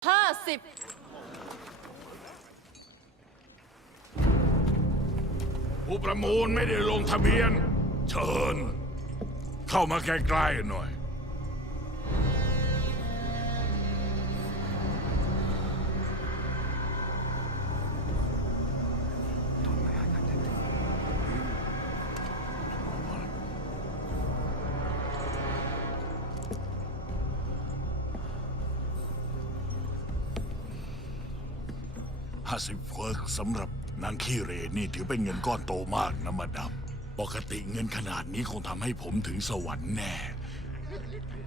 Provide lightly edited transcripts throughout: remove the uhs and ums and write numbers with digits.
50ผู้ประมูลไม่ได้ลงทะเบียนเชิญเข้ามาใกล้ๆหน่อย50 เวิร์กสำหรับนางขี้เหร่นี่ถือเป็นเงินก้อนโตมากนะมาดามปกติเงินขนาดนี้คงทำให้ผมถึงสวรรค์แน่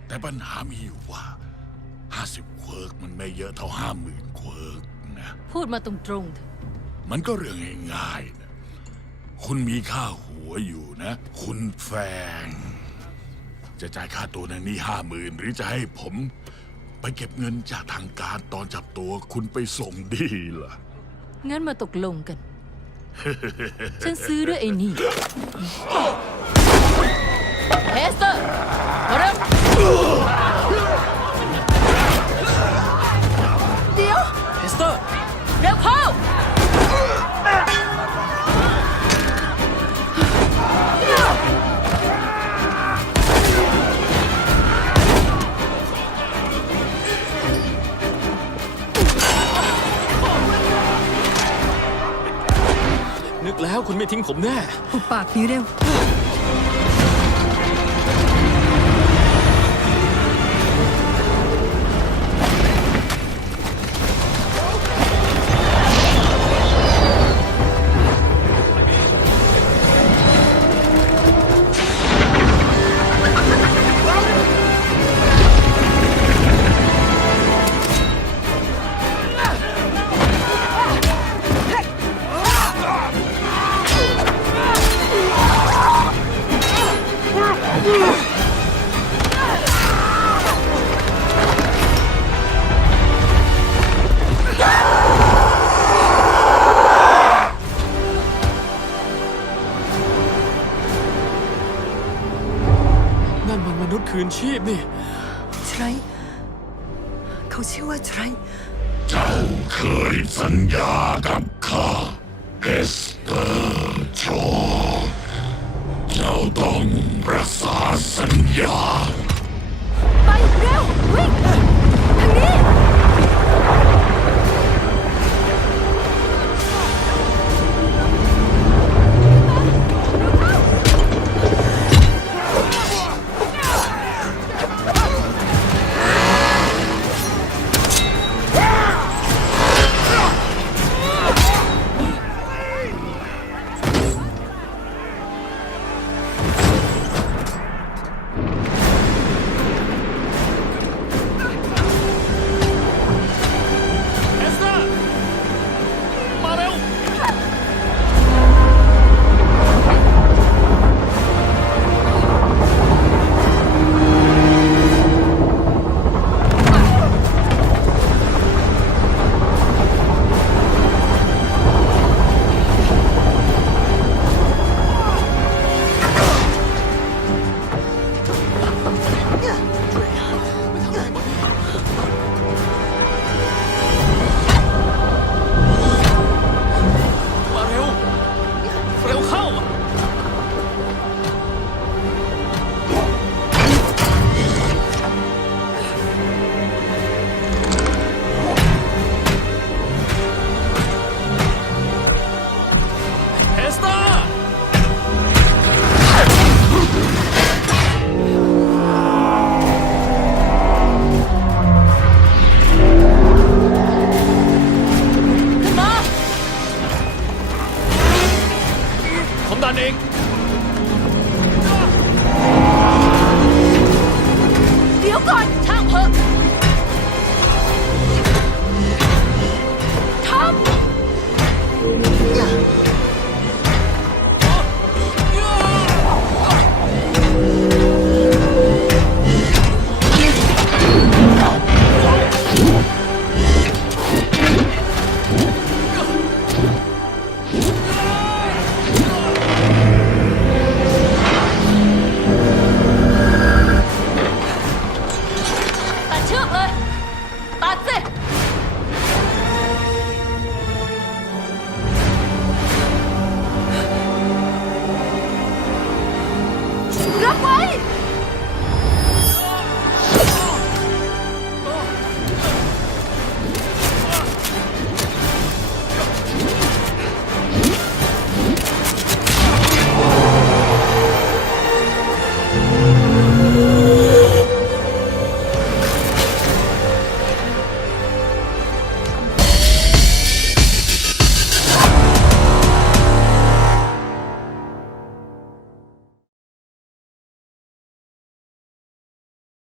แต่ปัญหามีอยู่ว่า 50 เวิร์กมันไม่เยอะเท่า 50,000 เวิร์กนะ พูดมาตรงๆเถอะ มันก็เรื่องง่ายๆนะคุณมีค่าหัวอยู่นะ คุณแฟง จะจ่ายค่าตัวนางนี่50,000หรือจะให้ผมไปเก็บเงินจากทางการตอนจับตัวคุณไปส่งดีล่ะ งั้นมาตกลงกัน ฉันซื้อด้วยไอ้นี่เฮสเตอร์มาเร็วเดี๋ยว เฮสเตอร์ เร็วเข้านึกแล้วคุณไม่ทิ้งผมแน่ อุปปากนี้เร็ว นั่นมันมนุษย์คืนชีพนี่ ไทรเขาชื่อว่าไทร เจ้าเคยสัญญากับข้าเอสเตอร์ชอเจ้าต้องรักษาสัญญา ไปเร็ววิ่ง